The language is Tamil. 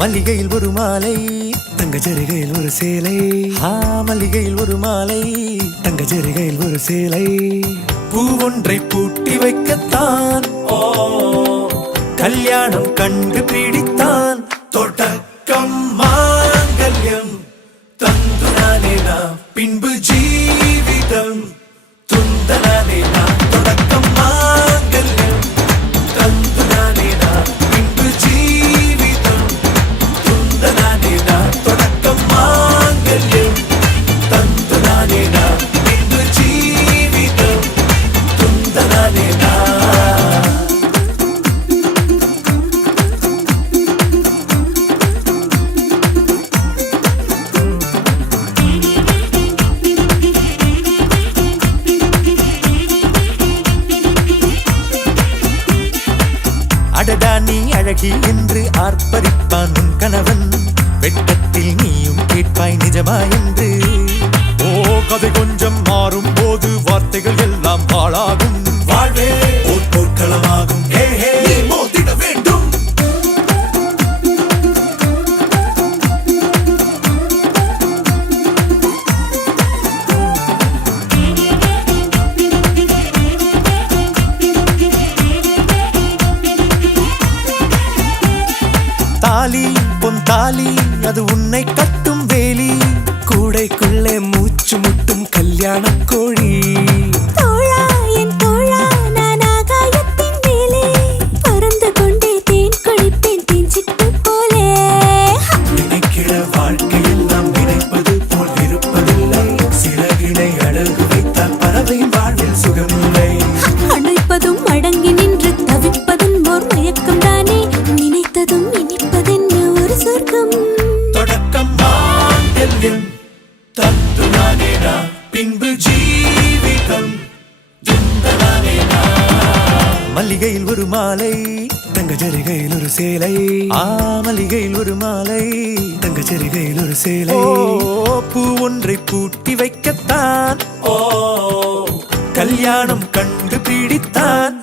மல்லிகையில் ஒரு மாலை, தங்க ஜரிகையில் ஒரு சேலை. மல்லிகையில் ஒரு மாலை, தங்க ஜரிகையில் ஒரு சேலை. பூ ஒன்றை பூட்டி வைக்கத்தான் கல்யாணம் கண்டு பிடித்தான். தொடக்கம் மாங்கல்யம் தந்துனானே நாம், பின்பு ஜீவிதம் துந்தனானே நாம். தொடக்கம் மாங்கல்யம் தந்துனானே நாம், பின்பு ஜீவிதம் துந்தனானே நாம். தொடக்கம் மாங்கல்யம் தந்துனானே நாம், பின்பு ஜீவிதம் துந்தனானே நாம். அடடா நீ அழகி என்று ஆர்ப்பரிப்பான் உன் கணவன். வெட்கத்தில் நீயும் கேட்பாய் நிஜமா என்று. கதை கொஞ்சம் மாறும் போது வார்த்தைகள் எல்லாம் பாழாகும். வாழ்வே ஓர் போர்க்களமாகும். நீ மோதிட வேண்டும். தாலி பொன் தாலி, அது உன்னை கட்டும் வேலி. கூடைக்குள்ளே மூச்சு முட்டும் கல்யாண கோழி. தோழா என் தோழா, நான் ஆகாயத்தின் மேலே பறந்து கொண்டே தேன் குடிப்பேன் தேஞ்சிட்டு போலே. நினைக்கிற வாழ்க்கையெல்லாம் நினைப்பது போல் இருப்பதில்லை. சிறகினை அழகு வைத்தால் பறவையின் வாழ்வில் சுகமில்லை. அணைப்பதும் அடங்கி நின்று தவிப்பதும் ஓர் மயக்கம் தானே. நினைத்ததும் இனிப்பதென்ன ஒரு சொர்க்கம். தொடக்கம் மாங்கல்யம் தந்துனானே நாம், பின்பு ஜீவிதம் துந்தனானே நாம். மல்லிகையில் ஒரு மாலை, தங்க ஜரிகையில் ஒரு சேலை. மல்லிகையில் ஒரு மாலை, தங்க ஜரிகையில் ஒரு சேலை. பூ ஒன்றை பூட்டி வைக்கத்தான் கல்யாணம் கண்டு பிடித்தான்.